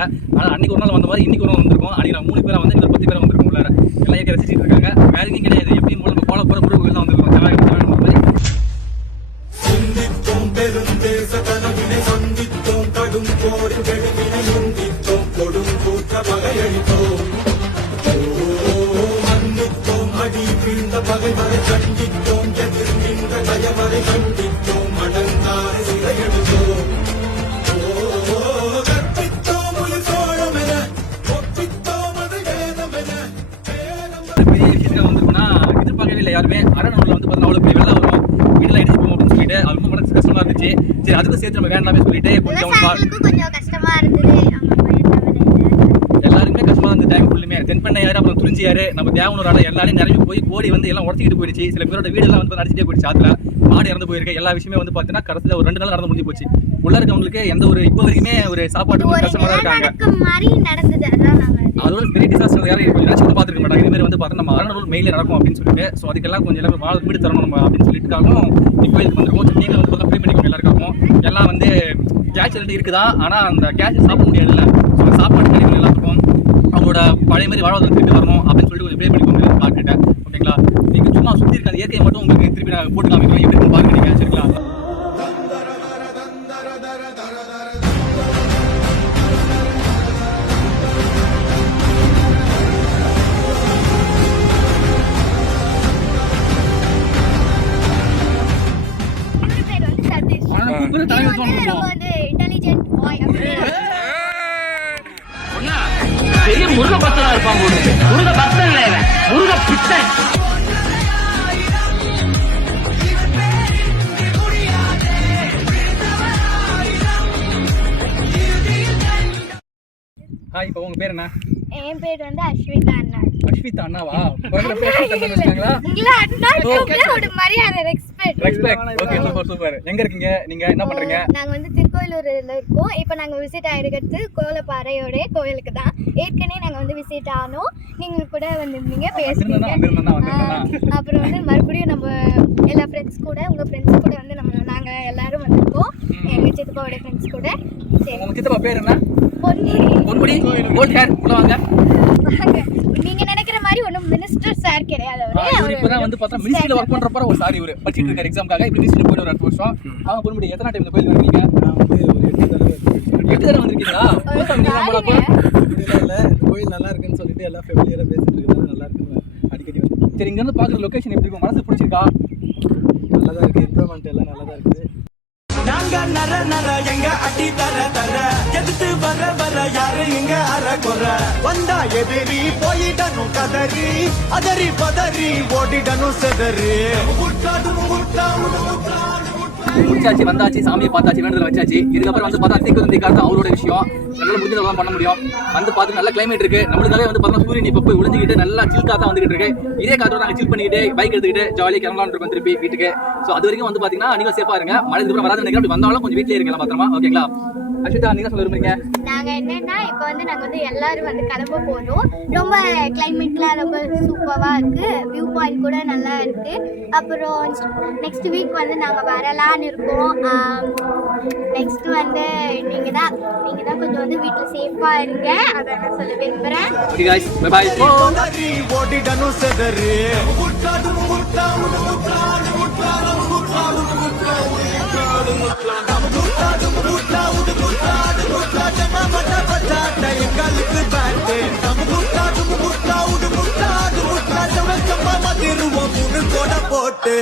வரல. ஆனால் அன்னைக்கு ஒரு நாள் வந்த மாதிரி இன்னைக்கு ஒரு நாள் வந்திருக்கோம். அன்னைக்கு நான் 3 பேரை வந்து இன்னொரு 10 பேரை வந்திருக்கோம். உள்ளார எல்லாம் இயற்கை ரசிச்சுட்டு இருக்காங்க. வேற எதுவும் கிடையாது. எப்பயும் போல நம்ம கோல போகிற முருகன் தான் வந்திருக்கோம். மாதிரி பகைவரை கண்டித்தோம், எதிர் நின்ற கயவரை கண்டித்தோம், அடங்கார சிறையெடுத்தோம், கற்பித்தோம் உயிர் சோழம் என ஒப்பித்தோம் அது வேதம் என. பெரிய விஷயத்துல வந்துருக்குன்னா எதிர்பார்க்கவே இல்லை யாருமே. அரண்மனையில் வந்து பார்த்தா அவ்வளோ பெரிய வெள்ளம் வரும், வீட்டில் இடிச்சு போகும் அப்படின்னு சொல்லிட்டு அது ரொம்ப மனசு கஷ்டமா இருந்துச்சு. சரி அதுக்கும் சேர்த்து நம்ம வேண்டாமே சொல்லிட்டு கொஞ்சம் கஷ்டமா இருந்தது. எல்லாருமே கஷ்டமா இருந்த டைம் ஃபுல்லுமே தென்பண்ணையாரு அப்புறம் துறிஞ்சியாரு நம்ம தேவனூர் எல்லாரும் நிரம்பி போய் கோடி வந்து எல்லாம் உடச்சிக்கிட்டு போயிடுச்சு. சில பேரோட வீடு எல்லாம் வந்து நடிச்சிட்டே போயிடுச்சு. ஆத்துல மாடு இறந்து போயிருக்கு. எல்லா விஷயமே வந்து பாத்தீங்கன்னா கடைசியில் ஒரு 2 நாள் நடந்து முடிஞ்சு போச்சு. உள்ள இருக்கவங்களுக்கு எந்த ஒரு இப்போ வரைக்குமே ஒரு சாப்பாடு கஷ்டமா தான் இருக்காங்க. அதோட பெரிய டிசாஸ்டர் யாரும் கொஞ்சம் நினைச்சு பார்த்துருக்க மாட்டாங்க. இதே மாதிரி வந்து பார்த்தா நம்ம அரண்மனை மெயிலே நடக்கும் அப்படின்னு சொல்லிட்டு ஸோ அதுக்கெல்லாம் கொஞ்சம் எல்லாமே வீடு தரணும் நம்ம அப்படின்னு சொல்லிட்டுக்காகவும் கோயிலுக்கு வந்துருக்கோம். நீங்களும் வந்து ப்ரே பண்ணிக்கோங்க எல்லாருக்காகவும். எல்லாம் வந்து கேஷ் இருக்குதா, ஆனால் அந்த கேஷ் சாப்பிட முடியாதுல்ல. ஸோ சாப்பாடு கிடைக்கும் எல்லாத்துக்கும் அவங்களோட பழைய மாதிரி வாழ்வாதாரம் திருப்பி வரணும் அப்படின்னு சொல்லிட்டு கொஞ்சம் ப்ரே பண்ணிக்கோங்க பார்த்துட்டு. ஓகேங்களா, நீங்கள் சும்மா சுற்றி இருக்க அந்த இயற்கையை மட்டும் உங்களுக்கு திருப்பி நான் போட்டு காமிக்கிறோம். எப்படி இருக்கும் பார்க்குறீங்க. சரிங்களா, பெரிய முருக பக்தனா இருப்பான். முருக பக்தன் இல்ல, முருக பித்தன். ஹாய், இப்போ உங்க பேர் என்ன? என் பேர் வந்து அஸ்விதா அண்ணா. அஸ்விதா அண்ணாவா? ஒரு மரியாதை ரெஸ்பெக்ட். Okay, super. எங்க இருக்கீங்க நீங்க? என்ன பண்றீங்க? நாங்க வந்து திருக்கோயிலூர்ல இருக்கோம். இப்போ நாங்க விசிட் ஆயிருக்கிறது கோலப்பாறையோட கோயிலுக்கு தான். ஏற்கனவே நாங்க வந்து விசிட் ஆனோம். நீங்க கூட வந்திருந்தீங்க, பேசுறீங்க. அப்புறம் வந்து மறுபடியும் நம்ம எல்லா ஃப்ரெண்ட்ஸ் கூட உங்க ஃப்ரெண்ட்ஸ் கூட வந்து நாங்க எல்லாரும் வந்திருக்கோம். எங்க சித்தப்பாவோட ஃப்ரெண்ட்ஸ் கூட. சரி, உங்க சித்தப்பா பேர் என்ன? பொன்முடி. Gold hair. உள்ள வாங்க. நீங்க நினைக்கிற மாதிரி ஒண்ணும் மினிஸ்டர் சார் கிடையாது. அவரு இப்பதான் வந்து பார்த்தா மினிஸ்ட்ரியில வர்க் பண்றப்ப ஒரு சாரி இவரு படிச்சிட்டு இருக்காரு எக்ஸாம்காக. இப்ப மினிஸ்ட்ரியில போய் ஒரு 2 வருஷம். அவங்க பொன்முடி எத்தனை டைம் இந்த கோயில் வந்தீங்க? நான் வந்து ஒரு 8 தடவை வந்திருக்கீங்களா? இல்ல, இந்த கோயில் நல்லா இருக்குன்னு சொல்லிட்டு எல்லாம் ஃபேமிலியரா பேசிட்டு இருக்காங்க. நல்லா இருக்குன்னு அடிக்கடி வந்து. சரி, இங்க இருந்து பாக்குற லொகேஷன் எப்படி இருக்கும்? மனசுக்கு பிடிச்சிருக்கா? நல்லா தான் இருக்கு. இம்ப்ரூவ்மெண்ட் எல்லாம் நல்லா தான் இருக்குது. நாங்க நர நர எங்க அடி தர தர எதிர்த்து வர வர யாரு இங்க அற கொற வந்தா எதிரி போயிடணும் கதறி அதறி பதறி ஓடிடணும் செதறி முடிச்சாச்சு, வந்தாச்சு, சாமியை பார்த்தாச்சு, வேண்டுதல் வச்சாச்சு. இதுக்கப்புறம் வந்து பார்த்தா தீக்கு காத்து அவரோட விஷயம். நல்லா முடிஞ்சதெல்லாம் பண்ண முடியும். வந்து பார்த்து நல்ல கிளைமேட் இருக்கு. நம்மளுக்காக வந்து பார்த்தா சூரியன் இப்போ போய் ஒளிஞ்சிக்கிட்டு நல்லா சில் காத்தா வந்துகிட்டு இருக்கு. இதே காத்தோட நாங்கள் சில் பண்ணிக்கிட்டு பைக் எடுத்துக்கிட்டு ஜாலியாக கிளம்பலான்னு இருக்கோம் திருப்பி வீட்டுக்கு. ஸோ அது வரைக்கும் வந்து பார்த்தீங்கன்னா நீங்கள் சேஃபாக இருங்க. மழை இதுக்கப்புறம் வராது நினைக்கிறேன். அப்படி வந்தாலும் கொஞ்சம் வீட்டிலே இருக்கலாம் பத்திரமா. ஓகேங்களா? அஸ்விதா, நீங்க சொல்ல விரும்புறீங்க? நாங்க என்னன்னா இப்போ வந்து நாங்க வந்து எல்லாரும் வந்து கிளம்ப போறோம். ரொம்ப கிளைமேட்லாம் ரொம்ப சூப்பரா இருக்கு. வியூ பாயிண்ட் கூட நல்லா இருக்கு. அப்புறம் நெக்ஸ்ட் வீக் வந்து நாங்க வரலான்னு இருக்கோம். நெக்ஸ்ட் வந்து நீங்க தான் கொஞ்சம் வந்து வீட்டுல சேஃபா இருங்க. அதை நான் சொல்ல விரும்புறேன். Okay guys, bye bye. ஓடிடணும் செதறி போட்டு